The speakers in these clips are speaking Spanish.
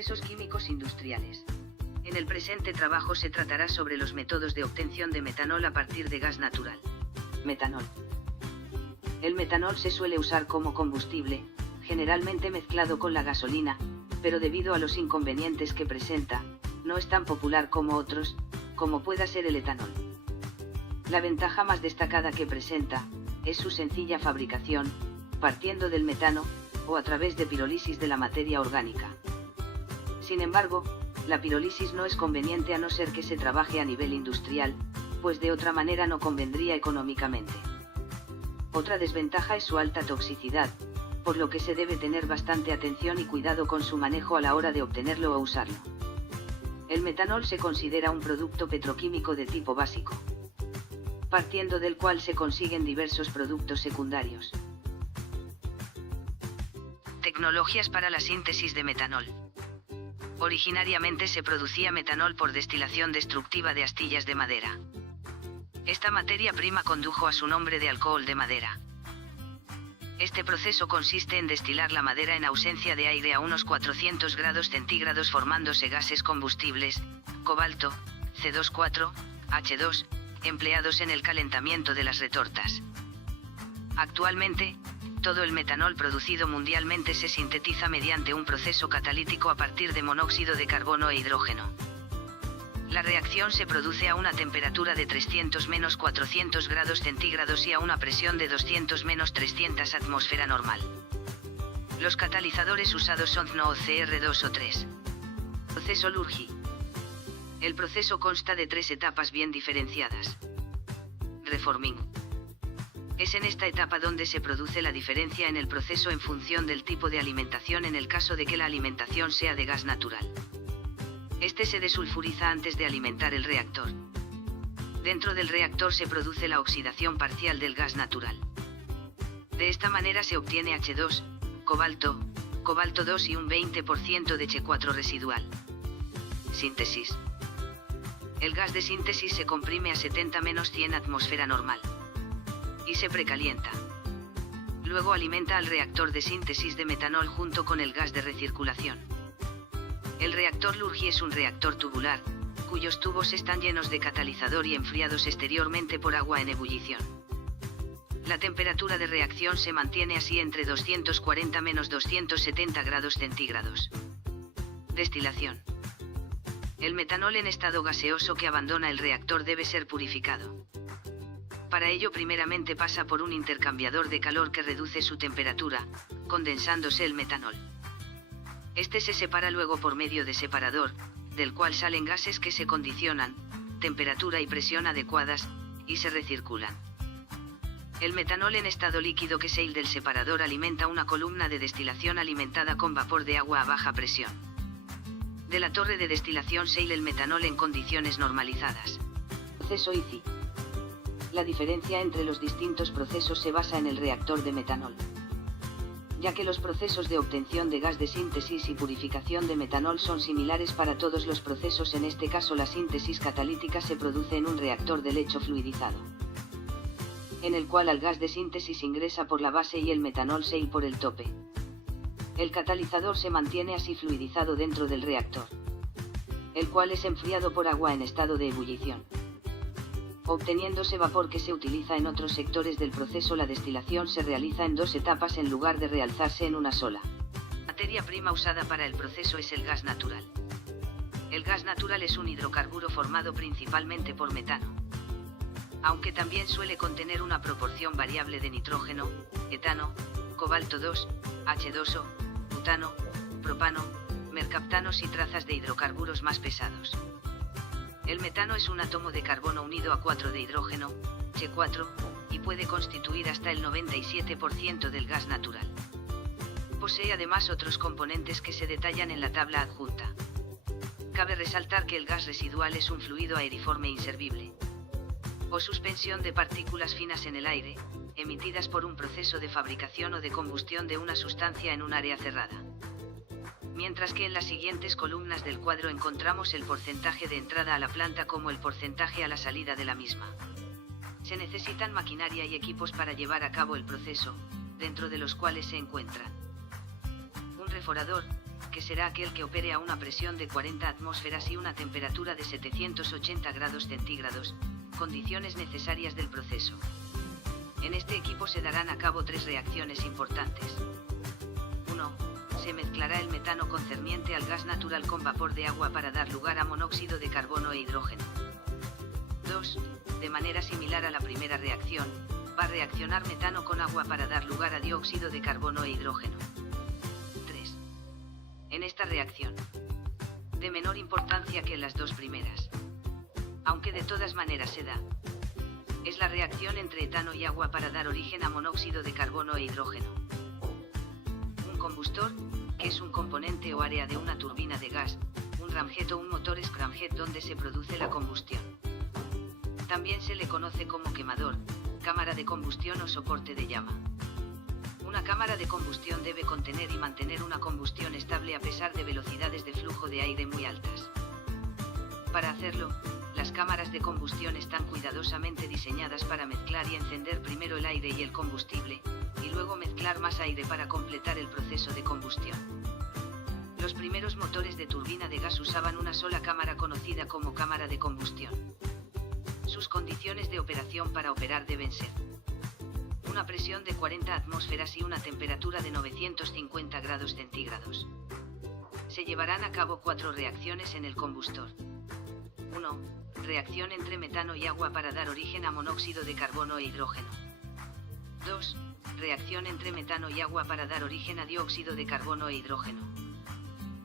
procesos químicos industriales. En el presente trabajo se tratará sobre los métodos de obtención de metanol a partir de gas natural. Metanol. El metanol se suele usar como combustible, generalmente mezclado con la gasolina, pero debido a los inconvenientes que presenta, no es tan popular como otros, como pueda ser el etanol. La ventaja más destacada que presenta, es su sencilla fabricación, partiendo del metano, o a través de pirólisis de la materia orgánica. Sin embargo, la pirólisis no es conveniente a no ser que se trabaje a nivel industrial, pues de otra manera no convendría económicamente. Otra desventaja es su alta toxicidad, por lo que se debe tener bastante atención y cuidado con su manejo a la hora de obtenerlo o usarlo. El metanol se considera un producto petroquímico de tipo básico, partiendo del cual se consiguen diversos productos secundarios. Tecnologías para la síntesis de metanol. Originariamente se producía metanol por destilación destructiva de astillas de madera. Esta materia prima condujo a su nombre de alcohol de madera. Este proceso consiste en destilar la madera en ausencia de aire a unos 400 grados centígrados formándose gases combustibles, cobalto, C2,4, H2, empleados en el calentamiento de las retortas. Actualmente, todo el metanol producido mundialmente se sintetiza mediante un proceso catalítico a partir de monóxido de carbono e hidrógeno. La reacción se produce a una temperatura de 300-400 grados centígrados y a una presión de 200-300 atmósfera normal. Los catalizadores usados son NO, CR2 o 3. Proceso Lurgi. El proceso consta de 3 etapas bien diferenciadas. Reforming. Es en esta etapa donde se produce la diferencia en el proceso en función del tipo de alimentación en el caso de que la alimentación sea de gas natural. Este se desulfuriza antes de alimentar el reactor. Dentro del reactor se produce la oxidación parcial del gas natural. De esta manera se obtiene H2, cobalto, cobalto 2 y un 20% de H4 residual. Síntesis. El gas de síntesis se comprime a 70-100 atmósfera normal. Y se precalienta. Luego alimenta al reactor de síntesis de metanol junto con el gas de recirculación. El reactor Lurgi es un reactor tubular, cuyos tubos están llenos de catalizador y enfriados exteriormente por agua en ebullición. La temperatura de reacción se mantiene así entre 240-270 grados centígrados. Destilación. El metanol en estado gaseoso que abandona el reactor debe ser purificado. Para ello primeramente pasa por un intercambiador de calor que reduce su temperatura, condensándose el metanol. Este se separa luego por medio de separador, del cual salen gases que se condicionan, temperatura y presión adecuadas, y se recirculan. El metanol en estado líquido que sale del separador alimenta una columna de destilación alimentada con vapor de agua a baja presión. De la torre de destilación sale el metanol en condiciones normalizadas. Proceso ICI. La diferencia entre los distintos procesos se basa en el reactor de metanol. Ya que los procesos de obtención de gas de síntesis y purificación de metanol son similares para todos los procesos, en este caso la síntesis catalítica se produce en un reactor de lecho fluidizado, en el cual el gas de síntesis ingresa por la base y el metanol sale por el tope. El catalizador se mantiene así fluidizado dentro del reactor, el cual es enfriado por agua en estado de ebullición, obteniéndose vapor que se utiliza en otros sectores del proceso. La destilación se realiza en 2 etapas en lugar de realizarse en una sola. La materia prima usada para el proceso es el gas natural. El gas natural es un hidrocarburo formado principalmente por metano, aunque también suele contener una proporción variable de nitrógeno, etano, cobalto 2, H2O, butano, propano, mercaptanos y trazas de hidrocarburos más pesados. El metano es un átomo de carbono unido a 4 de hidrógeno, H4, y puede constituir hasta el 97% del gas natural. Posee además otros componentes que se detallan en la tabla adjunta. Cabe resaltar que el gas residual es un fluido aeriforme inservible, o suspensión de partículas finas en el aire, emitidas por un proceso de fabricación o de combustión de una sustancia en un área cerrada. Mientras que en las siguientes columnas del cuadro encontramos el porcentaje de entrada a la planta como el porcentaje a la salida de la misma. Se necesitan maquinaria y equipos para llevar a cabo el proceso, dentro de los cuales se encuentran un reforador, que será aquel que opere a una presión de 40 atmósferas y una temperatura de 780 grados centígrados, condiciones necesarias del proceso. En este equipo se darán a cabo 3 reacciones importantes. 1. Se mezclará el metano concerniente al gas natural con vapor de agua para dar lugar a monóxido de carbono e hidrógeno. 2. De manera similar a la primera reacción, va a reaccionar metano con agua para dar lugar a dióxido de carbono e hidrógeno. 3. En esta reacción, de menor importancia que en las 2 primeras, aunque de todas maneras se da, es la reacción entre etano y agua para dar origen a monóxido de carbono e hidrógeno. Un combustor, que es un componente o área de una turbina de gas, un ramjet o un motor scramjet donde se produce la combustión. También se le conoce como quemador, cámara de combustión o soporte de llama. Una cámara de combustión debe contener y mantener una combustión estable a pesar de velocidades de flujo de aire muy altas. Para hacerlo, las cámaras de combustión están cuidadosamente diseñadas para mezclar y encender primero el aire y el combustible, y luego mezclar más aire para completar el proceso de combustión. Los primeros motores de turbina de gas usaban una sola cámara conocida como cámara de combustión. Sus condiciones de operación para operar deben ser una presión de 40 atmósferas y una temperatura de 950 grados centígrados. Se llevarán a cabo 4 reacciones en el combustor. 1. Reacción entre metano y agua para dar origen a monóxido de carbono e hidrógeno. 2. Reacción entre metano y agua para dar origen a dióxido de carbono e hidrógeno.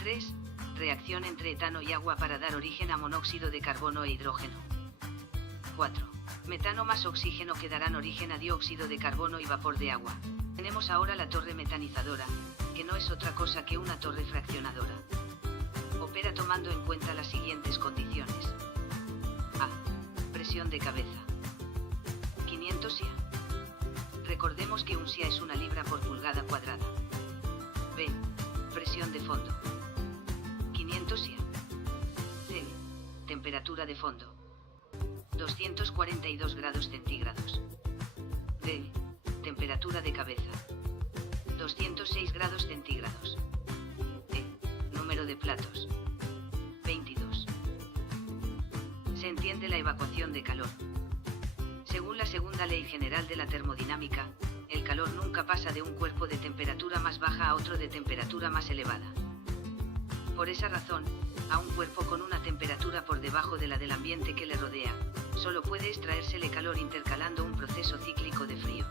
3. Reacción entre etano y agua para dar origen a monóxido de carbono e hidrógeno. 4. Metano más oxígeno que darán origen a dióxido de carbono y vapor de agua. Tenemos ahora la torre metanizadora, que no es otra cosa que una torre fraccionadora. Opera tomando en cuenta las siguientes condiciones. A. Presión de cabeza. 500 SIA. Recordemos que un SIA es una libra por pulgada cuadrada. B. Presión de fondo. 500 SIA. C. Temperatura de fondo. 242 grados centígrados. D. Temperatura de cabeza. 206 grados centígrados. E. Número de platos. 22. Se entiende la evacuación de calor. Según la segunda ley general de la termodinámica, el calor nunca pasa de un cuerpo de temperatura más baja a otro de temperatura más elevada. Por esa razón, a un cuerpo con una temperatura por debajo de la del ambiente que le rodea, solo puede extraérsele calor intercalando un proceso cíclico de frío.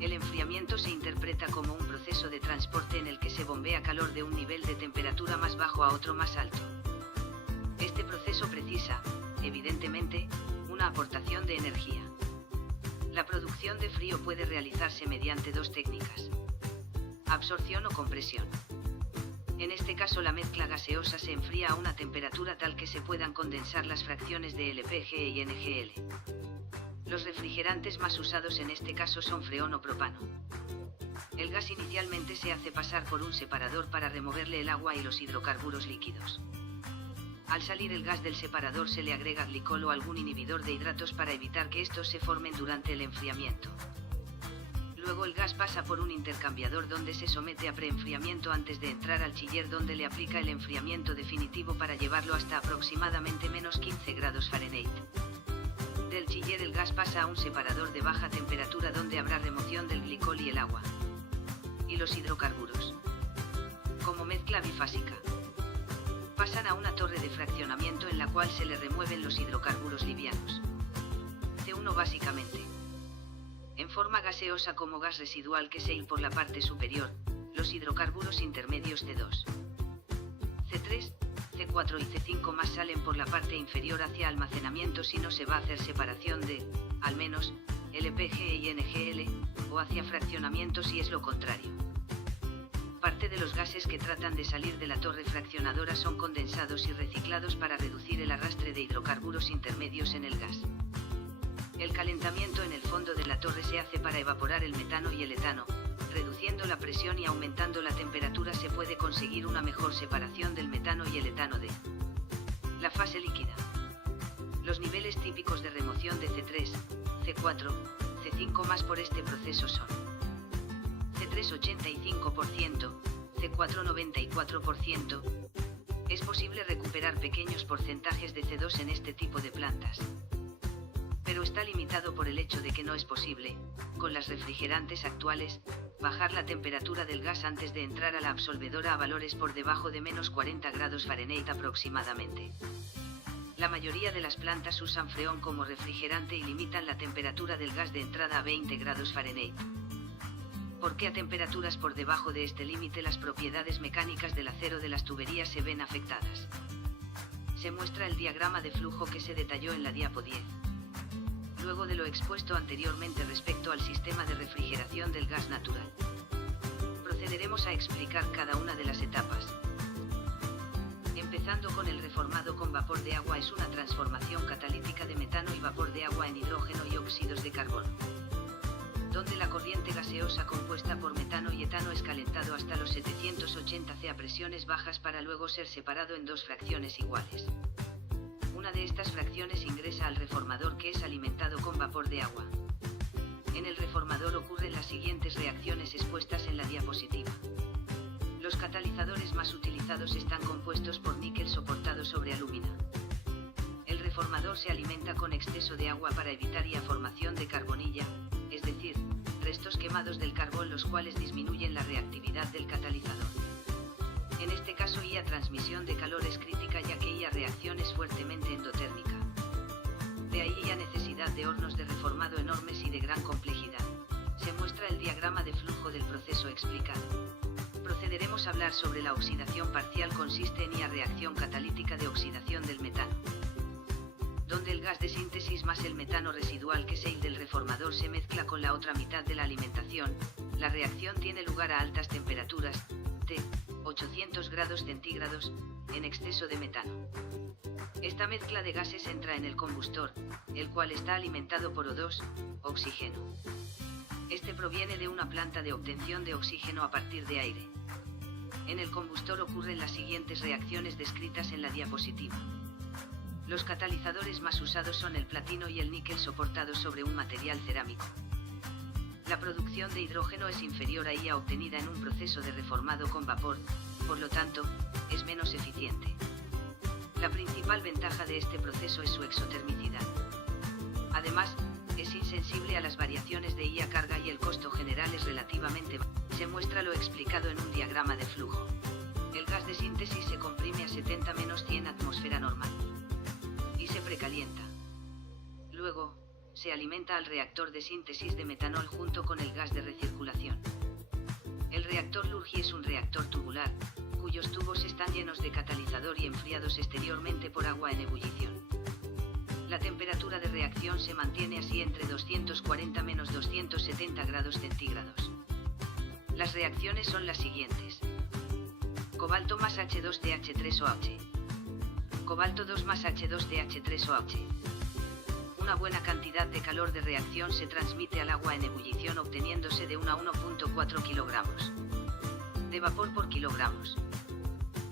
El enfriamiento se interpreta como un proceso de transporte en el que se bombea calor de un nivel de temperatura más bajo a otro más alto. Este proceso precisa, evidentemente, una aportación de energía. La producción de frío puede realizarse mediante 2 técnicas: absorción o compresión. En este caso la mezcla gaseosa se enfría a una temperatura tal que se puedan condensar las fracciones de LPG y NGL. Los refrigerantes más usados en este caso son freón o propano. El gas inicialmente se hace pasar por un separador para removerle el agua y los hidrocarburos líquidos. Al salir el gas del separador se le agrega glicol o algún inhibidor de hidratos para evitar que estos se formen durante el enfriamiento. Luego el gas pasa por un intercambiador donde se somete a preenfriamiento antes de entrar al chiller donde le aplica el enfriamiento definitivo para llevarlo hasta aproximadamente menos 15 grados Fahrenheit. Del chiller el gas pasa a un separador de baja temperatura donde habrá remoción del glicol y el agua. Y los hidrocarburos, como mezcla bifásica, pasan a una torre de fraccionamiento en la cual se le remueven los hidrocarburos livianos. C1 básicamente en forma gaseosa como gas residual que se ir por la parte superior, los hidrocarburos intermedios C2, C3, C4 y C5 más salen por la parte inferior hacia almacenamiento si no se va a hacer separación de, al menos, LPG y NGL, o hacia fraccionamiento si es lo contrario. Parte de los gases que tratan de salir de la torre fraccionadora son condensados y reciclados para reducir el arrastre de hidrocarburos intermedios en el gas. El calentamiento en el fondo de la torre se hace para evaporar el metano y el etano, reduciendo la presión y aumentando la temperatura se puede conseguir una mejor separación del metano y el etano de la fase líquida. Los niveles típicos de remoción de C3, C4, C5 más por este proceso son C3 85%, C4 94%, es posible recuperar pequeños porcentajes de C2 en este tipo de plantas. Pero está limitado por el hecho de que no es posible, con las refrigerantes actuales, bajar la temperatura del gas antes de entrar a la absolvedora a valores por debajo de menos 40 grados Fahrenheit aproximadamente. La mayoría de las plantas usan freón como refrigerante y limitan la temperatura del gas de entrada a 20 grados Fahrenheit. Porque a temperaturas por debajo de este límite las propiedades mecánicas del acero de las tuberías se ven afectadas. Se muestra el diagrama de flujo que se detalló en la diapo 10. Luego de lo expuesto anteriormente respecto al sistema de refrigeración del gas natural, procederemos a explicar cada una de las etapas. Empezando con el reformado con vapor de agua, es una transformación catalítica de metano y vapor de agua en hidrógeno y óxidos de carbono, donde la corriente gaseosa compuesta por metano y etano es calentado hasta los 780 C a presiones bajas para luego ser separado en dos fracciones iguales. Una de estas fracciones ingresa al reformador, que es alimentado con vapor de agua. En el reformador ocurren las siguientes reacciones expuestas en la diapositiva. Los catalizadores más utilizados están compuestos por níquel soportado sobre alúmina. El reformador se alimenta con exceso de agua para evitar la formación de carbonilla, es decir, restos quemados del carbón, los cuales disminuyen la reactividad del catalizador. En este caso, la transmisión de calor es crítica, ya que la reacción es fuertemente endotérmica. De ahí la necesidad de hornos de reformado enormes y de gran complejidad. Se muestra el diagrama de flujo del proceso explicado. Procederemos a hablar sobre la oxidación parcial. Consiste en la reacción catalítica de oxidación del metano, donde el gas de síntesis más el metano residual que sale del reformador se mezcla con la otra mitad de la alimentación. La reacción tiene lugar a altas temperaturas, T, 800 grados centígrados, en exceso de metano. Esta mezcla de gases entra en el combustor, el cual está alimentado por O2, oxígeno. Este proviene de una planta de obtención de oxígeno a partir de aire. En el combustor ocurren las siguientes reacciones descritas en la diapositiva. Los catalizadores más usados son el platino y el níquel soportados sobre un material cerámico. La producción de hidrógeno es inferior a la obtenida en un proceso de reformado con vapor, por lo tanto, es menos eficiente. La principal ventaja de este proceso es su exotermicidad. Además, es insensible a las variaciones de la carga y el costo general es relativamente bajo. Se muestra lo explicado en un diagrama de flujo. El gas de síntesis se comprime a 70-100 atmósfera normal y se precalienta. Luego, se alimenta al reactor de síntesis de metanol junto con el gas de recirculación. El reactor Lurgi es un reactor tubular, cuyos tubos están llenos de catalizador y enfriados exteriormente por agua en ebullición. La temperatura de reacción se mantiene así entre 240-270 grados centígrados. Las reacciones son las siguientes: cobalto más H2CH3OH, cobalto 2 más H2CH3OH. Una buena cantidad de calor de reacción se transmite al agua en ebullición, obteniéndose de 1 a 1.4 kilogramos de vapor por kilogramos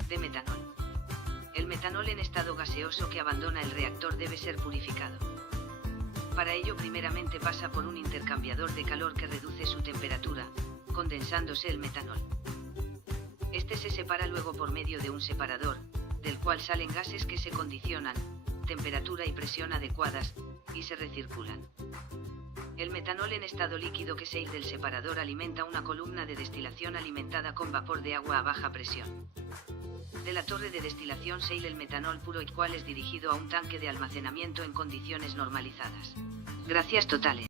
de metanol. El metanol en estado gaseoso que abandona el reactor debe ser purificado. Para ello, primeramente pasa por un intercambiador de calor que reduce su temperatura, condensándose el metanol. Este se separa luego por medio de un separador, del cual salen gases que se condicionan, temperatura y presión adecuadas, y se recirculan. El metanol en estado líquido que sale del separador alimenta una columna de destilación alimentada con vapor de agua a baja presión. De la torre de destilación sale el metanol puro, el cual es dirigido a un tanque de almacenamiento en condiciones normalizadas. Gracias totales.